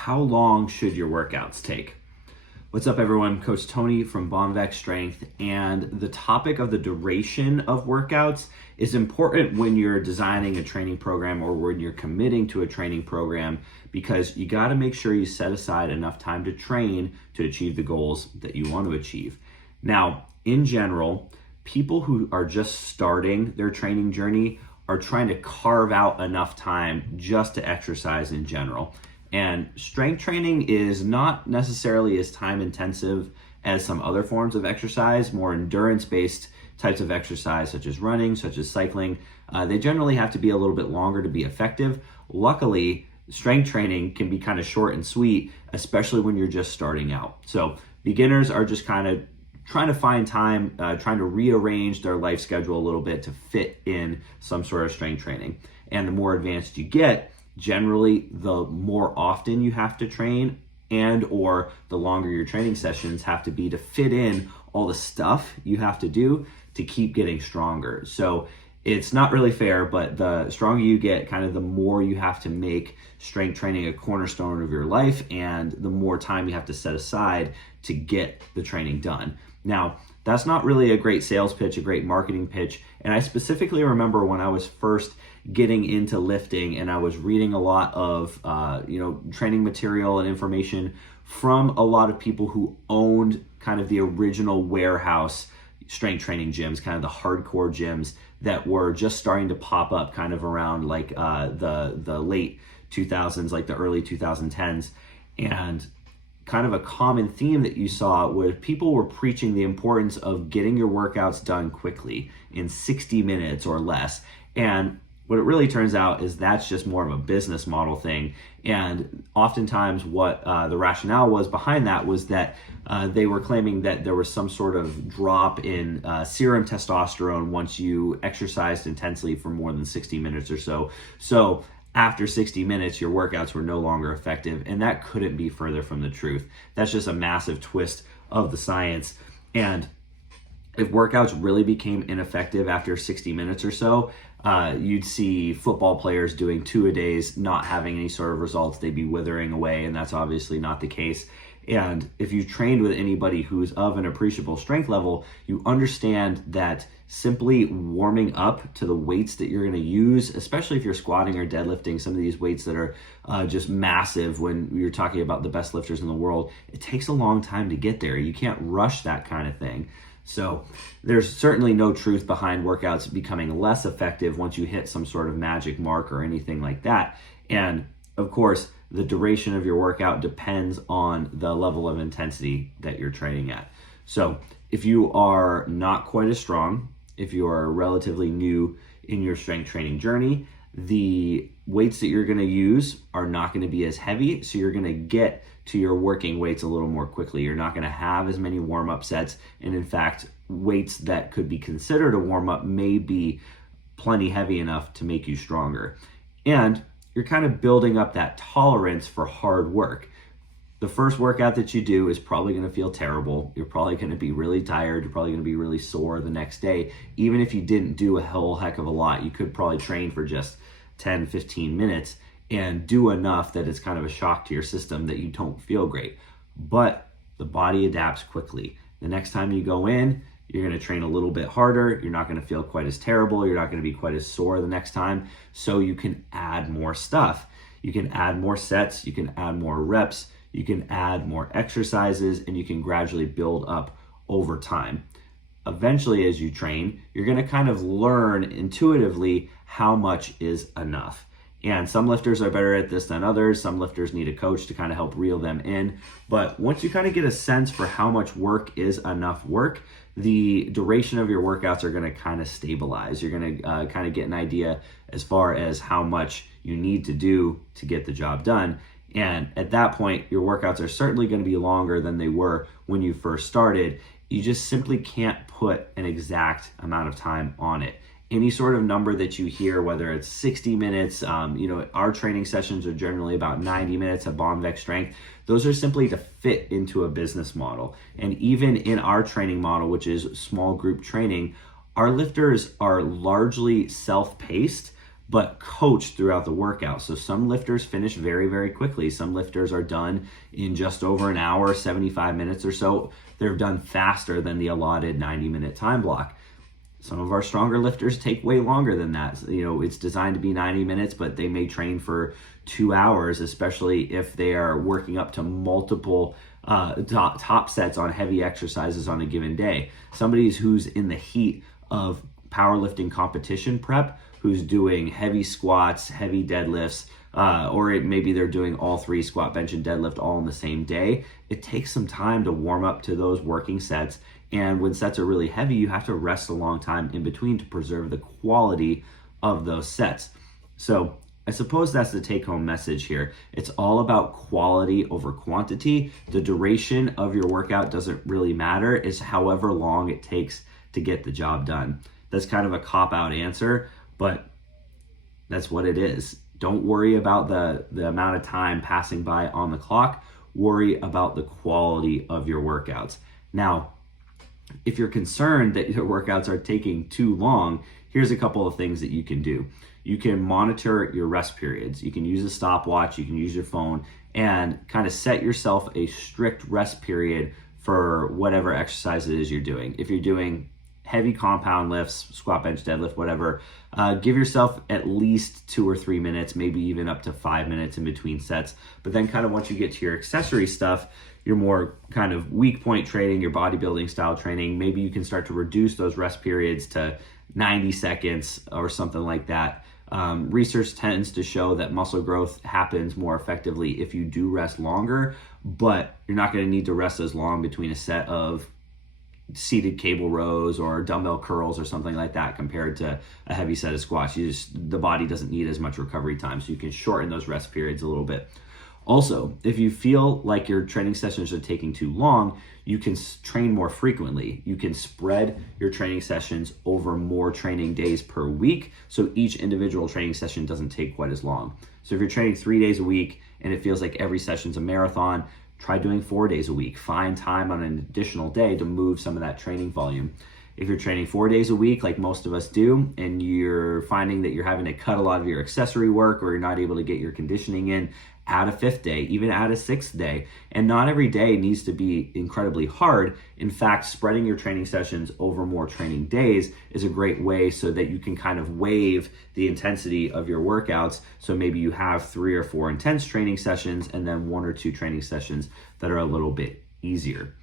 how long should your workouts take? What's up, everyone? Coach Tony from Bonvex Strength, and the topic of the duration of workouts is important when you're designing a training program or when you're committing to a training program, because you got to make sure you set aside enough time to train to achieve the goals that you want to achieve. Now, in general, people who are just starting their training journey are trying to carve out enough time just to exercise in general. And strength training is not necessarily as time intensive as some other forms of exercise, more endurance based types of exercise, such as running, such as cycling. They generally have to be a little bit longer to be effective. Luckily, strength training can be kind of short and sweet, especially when you're just starting out. So beginners are just kind of trying to find time, trying to rearrange their life schedule a little bit to fit in some sort of strength training. And the more advanced you get, generally the more often you have to train, and or the longer your training sessions have to be to fit in all the stuff you have to do to keep getting stronger. So it's not really fair, but the stronger you get, kind of the more you have to make strength training a cornerstone of your life, and the more time you have to set aside to get the training done. Now, that's not really a great sales pitch, a great marketing pitch. And I specifically remember when I was first getting into lifting and I was reading a lot of training material and information from a lot of people who owned kind of the original warehouse strength training gyms, kind of the hardcore gyms that were just starting to pop up kind of around like the late 2000s, like the early 2010s. And kind of a common theme that you saw was people were preaching the importance of getting your workouts done quickly in 60 minutes or less. And what it really turns out is that's just more of a business model thing. And oftentimes what the rationale was behind that was that they were claiming that there was some sort of drop in serum testosterone once you exercised intensely for more than 60 minutes or so. So after 60 minutes, your workouts were no longer effective, and that couldn't be further from the truth. That's just a massive twist of the science. And if workouts really became ineffective after 60 minutes or so, you'd see football players doing 2-a-days, not having any sort of results. They'd be withering away, and that's obviously not the case. And if you trained with anybody who's of an appreciable strength level, you understand that simply warming up to the weights that you're going to use, especially if you're squatting or deadlifting, some of these weights that are just massive when you're talking about the best lifters in the world, it takes a long time to get there. You can't rush that kind of thing. So there's certainly no truth behind workouts becoming less effective once you hit some sort of magic mark or anything like that. And of course, the duration of your workout depends on the level of intensity that you're training at. So if you are not quite as strong, if you are relatively new in your strength training journey, the weights that you're going to use are not going to be as heavy, so you're going to get to your working weights a little more quickly. You're not going to have as many warm-up sets, and in fact, weights that could be considered a warm-up may be plenty heavy enough to make you stronger. And you're kind of building up that tolerance for hard work. The first workout that you do is probably going to feel terrible. You're probably going to be really tired. You're probably going to be really sore the next day. Even if you didn't do a whole heck of a lot, you could probably train for just 10, 15 minutes and do enough that it's kind of a shock to your system that you don't feel great. But the body adapts quickly. The next time you go in, you're going to train a little bit harder. You're not going to feel quite as terrible. You're not going to be quite as sore the next time. So you can add more stuff. You can add more sets. You can add more reps. You can add more exercises, and you can gradually build up over time. Eventually, as you train, you're going to kind of learn intuitively how much is enough. And some lifters are better at this than others. Some lifters need a coach to kind of help reel them in. But once you kind of get a sense for how much work is enough work, the duration of your workouts are going to kind of stabilize. You're going to kind of get an idea as far as how much you need to do to get the job done. And at that point, your workouts are certainly going to be longer than they were when you first started. You just simply can't put an exact amount of time on it. Any sort of number that you hear, whether it's 60 minutes, our training sessions are generally about 90 minutes at Bonvex Strength. Those are simply to fit into a business model. And even in our training model, which is small group training, our lifters are largely self-paced, but coach throughout the workout. So some lifters finish very, very quickly. Some lifters are done in just over an hour, 75 minutes or so. They're done faster than the allotted 90-minute time block. Some of our stronger lifters take way longer than that. It's designed to be 90 minutes, but they may train for 2 hours, especially if they are working up to multiple top sets on heavy exercises on a given day. Somebody who's in the heat of powerlifting competition prep, who's doing heavy squats, heavy deadlifts, or maybe they're doing all three, squat, bench, and deadlift all in the same day. It takes some time to warm up to those working sets. And when sets are really heavy, you have to rest a long time in between to preserve the quality of those sets. So I suppose that's the take-home message here. It's all about quality over quantity. The duration of your workout doesn't really matter. It's however long it takes to get the job done. That's kind of a cop-out answer, but that's what it is. Don't worry about the amount of time passing by on the clock. Worry about the quality of your workouts. Now, if you're concerned that your workouts are taking too long, here's a couple of things that you can do. You can monitor your rest periods. You can use a stopwatch, you can use your phone, and kind of set yourself a strict rest period for whatever exercise it is you're doing. If you're doing heavy compound lifts, squat, bench, deadlift, whatever, give yourself at least 2 or 3 minutes, maybe even up to 5 minutes in between sets. But then kind of once you get to your accessory stuff, your more kind of weak point training, your bodybuilding style training, maybe you can start to reduce those rest periods to 90 seconds or something like that. Research tends to show that muscle growth happens more effectively if you do rest longer, but you're not going to need to rest as long between a set of seated cable rows or dumbbell curls or something like that compared to a heavy set of squats. The body doesn't need as much recovery time, so you can shorten those rest periods a little bit. Also, if you feel like your training sessions are taking too long, you can train more frequently. You can spread your training sessions over more training days per week, so each individual training session doesn't take quite as long. So if you're training 3 days a week and it feels like every session's a marathon, try doing 4 days a week. Find time on an additional day to move some of that training volume. If you're training 4 days a week, like most of us do, and you're finding that you're having to cut a lot of your accessory work or you're not able to get your conditioning in, add a 5th day, even add a 6th day. And not every day needs to be incredibly hard. In fact, spreading your training sessions over more training days is a great way so that you can kind of waive the intensity of your workouts. So maybe you have 3 or 4 intense training sessions and then 1 or 2 training sessions that are a little bit easier.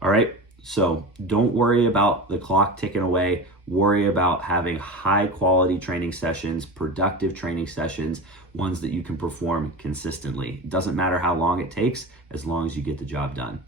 All right, so don't worry about the clock ticking away. Worry about having high quality training sessions, productive training sessions, ones that you can perform consistently. It doesn't matter how long it takes, as long as you get the job done.